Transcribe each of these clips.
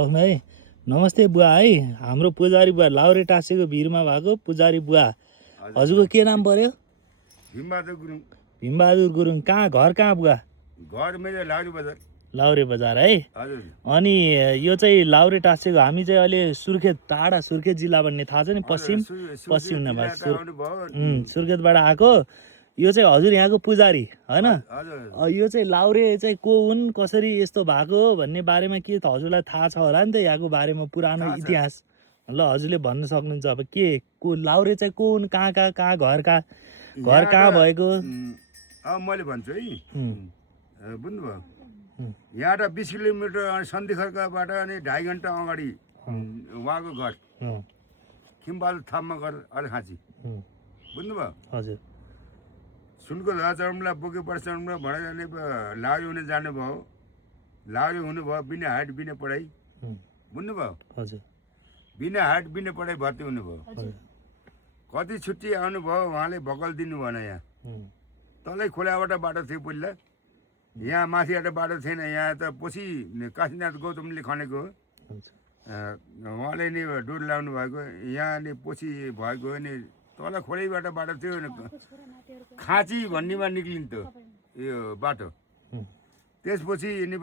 पक्नु है। नमस्ते बुवा है, हाम्रो पुजारी बुवा लाउरे टाँसेको भिरमा भएको पुजारी बुवा हजुरको के नाम पर्यो? भीमबहादुर गुरुङ। भीमबहादुर गुरुङ। कहाँ घर कहाँ बुवा? घर मेरो लाउरे बजार। लाउरे बजार है। हजुर। अनि यो चाहिँ लाउरे टाँसेको हामी चाहिँ अहिले सुर्खेत टाढा सुर्खेत जिल्ला भन्ने थाहा छ नि, पश्चिम सुर्खेतबाट आएको। यो चाहिँ हजुर यहाँको पुजारी होइन? यो चाहिँ लाउरे चाहिँ को हुन्, कसरी यस्तो भएको भन्ने बारेमा के त हजुरलाई थाहा छ होला नि त, यहाँको बारेमा पुरानो इतिहास ल हजुरले भन्न सक्नुहुन्छ। अब के को लाउरे चाहिँ को हुन्, कहाँ घर कहाँ भएको? मैले भन्छु है, बुझ्नुभयो? यहाँबाट 20 किलोमिटर सन्धिखर्कबाट अनि 2.5 घन्टा अगाडि उहाँको घर खिमबहादुर थापमा घर अलखाँची, बुझ्नुभयो? हजुर। सुनको धरा चढ्नुलाई बोके पर्सनलाई भनेर जाने लाउरे हुने जानुभयो। लाउरे हुनुभयो, बिना हाइट बिना पढाइ, बुझ्नुभयो? हजुर। बिना हाइट बिना पढाइ भर्ती हुनुभयो। कति छुट्टी आउनुभयो, उहाँले भकल दिनु भएन। यहाँ तलै खोलाबाट बाटो थियो पहिला, यहाँ माथिबाट बाटो थिएन। यहाँ त पछि काशीनाथ गौतमले खनेको, उहाँले नि डोर लाउनु भएको। यहाँ नि पछि भएको नि तल खोलैबाट बाटो थियो, खाँची भन्नेमा निक्लिन्थ्यो यो बाटो। त्यसपछि नि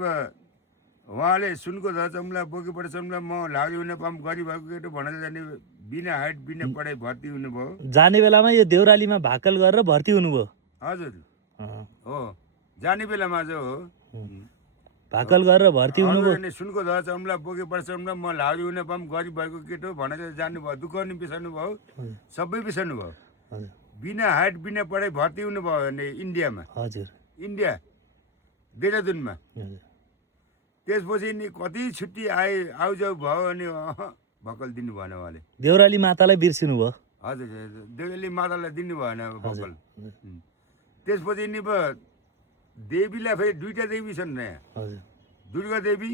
उहाँले सुनको धचम्ला बोकेबाट चम्ला म लाउरे हुने काम गरिरहेको केटो भनेर जाने बिना हाइट बिना पढाइ भर्ती हुनुभयो। जाने बेलामा यो देउरालीमा भाकल गरेर भर्ती हुनुभयो? हजुर हो, जाने बेलामा चाहिँ हो भाकल गरेर भर्ती हुनुभयो। सुनको धरा चम्ला बोकेबाट चम्ला म लाउरे हुने काम गरिरहेको केटो भनेर जानुभयो। दुःख नि बिसाउनु भयो, सबै बिसाउनु भयो। बिना हाइट बिना पढाइ भर्ती हुनुभयो भने इन्डियामा। हजुर। इन्डिया देहरादुनमा। त्यसपछि नि कति छुट्टी आउजाउ भयो अनि भकल दिनु भएन उहाँले। देउराली मातालाई बिर्सिनु भयो? हजुर, देउराली मातालाई दिनु भएन भकल। त्यसपछि नि देवीलाई फेरि 2टा देवी छन् नयाँ, दुर्गा देवी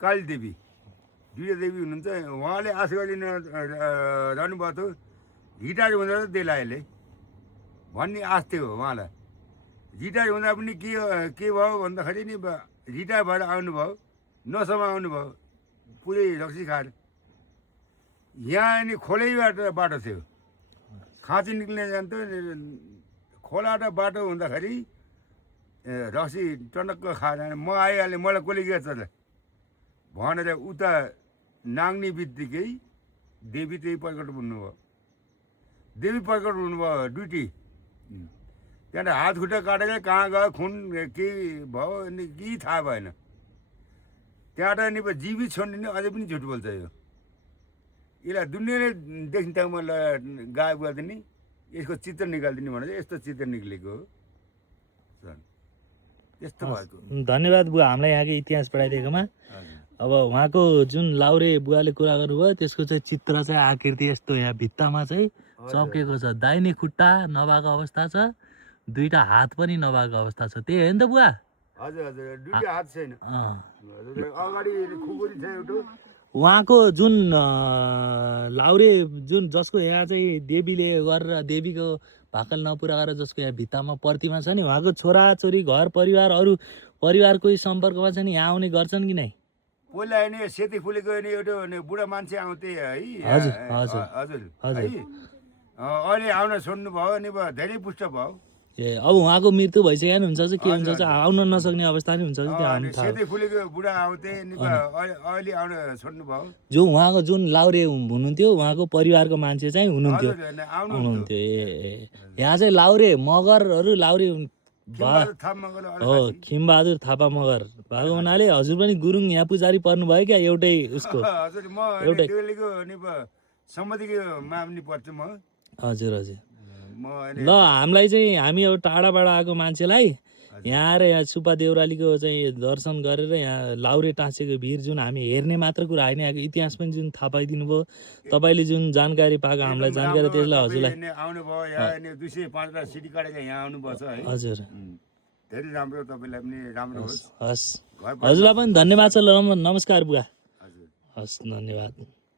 काली देवी, 2टा देवी हुनुहुन्छ। उहाँले आश गरि रहनुभएको थियो रिटायर हुँदा त देलायले भन्ने आश थियो उहाँलाई। रिटायर हुँदा पनि के भयो भन्दाखेरि नि रिटायर भएर आउनुभयो, नसम्म आउनुभयो पुरै रक्सी खाएर। यहाँ नि खोलैबाट बाटो थियो, खाँची निक्लिने जान्थ्यो। खोलाबाट बाटो हुँदाखेरि रक्सी टनक्क खाएर म आइहालेँ, मलाई कसले गर्छ त भनेर उता नाङ्ने बित्तिकै देवी त्यही प्रकट हुनुभयो। देवी प्रकट हुनुभयो ड्युटी। त्यहाँबाट हात खुट्टा काटेर कहाँ गयो, खुन के भयो अनि केही थाहा भएन। त्यहाँबाट नि जीवित छोड्ने अझै पनि झुट बोल्छ यो। यसलाई दुनियाँले देखिन्छ मलाई गायब गरिदिने, यसको चित्र निकालिदिने भनेर यस्तो चित्र निक्लेको हो। यस्तो भएको। धन्यवाद बुवा हामीलाई यहाँको इतिहास पढाइदिएकोमा। अब उहाँको जुन लाउरे बुवाले कुरा गर्नुभयो त्यसको चाहिँ चित्र चाहिँ आकृति यस्तो यहाँ भित्तामा चाहिँ चप्केको छ। दाहिने खुट्टा नभएको अवस्था छ, 2टा हात पनि नभएको अवस्था छ, त्यही हो नि त बुवा? हजुर हजुर, 2टा हात छैन, अगाडि खुकुरी छ एउटा। उहाँको जुन लाउरे जुन जसको यहाँ चाहिँ देवीले गरेर देवीको भाकल नपुरा गरेर जसको यहाँ भित्तामा प्रतिमा छ नि, उहाँको छोराछोरी घर परिवार अरू परिवार कोही सम्पर्कमा छ नि, यहाँ आउने गर्छन् कि नै? पहिला नि सेती फुलेको नि एउटा बुढा मान्छे आउँथे है। हजुर हजुर हजुर हजुर। अहिले आउन छोड्नु भयो अनि धेरै पुष्ट भयो। ए अब उहाँको मृत्यु भइसक्यो नि, हुन्छ चाहिँ के हुन्छ चाहिँ आउन नसक्ने अवस्था नि हुन्छ कि सेती फुलेको बुढा आउँथे नि, अहिले आउन छोड्नु भयो। जो उहाँको जुन लाउरे हुनुहुन्थ्यो उहाँको परिवारको मान्छे चाहिँ हुनुहुन्थ्यो। ए यहाँ चाहिँ लाउरे मगरहरू लाउरे हो, खिमबहादुर थापा मगर भएको हुनाले हजुर पनि गुरुङ यहाँ पुजारी पर्नु भयो क्या एउटै उसको? हजुर, म एउटै सम्मतिको माग्नु पर्छ म। हजुर हजुर। ल हामीलाई चाहिँ हामी अब टाढाबाट आएको मान्छेलाई यहाँ आएर यहाँ सुब्बा देउरालीको चाहिँ दर्शन गरेर यहाँ लाउरे टाँसेको भिर जुन हामी हेर्ने मात्र कुरा होइन, यहाँको इतिहास पनि जुन थाहा पाइदिनु भयो, तपाईँले जुन जानकारी पाएको हामीलाई जानकारी त्यसलाई हजुरलाई हजुर धेरै राम्रो, तपाईँलाई पनि राम्रो होस्। हस् हजुरलाई पनि धन्यवाद छ। नमस्कार बुवा। हस् धन्यवाद।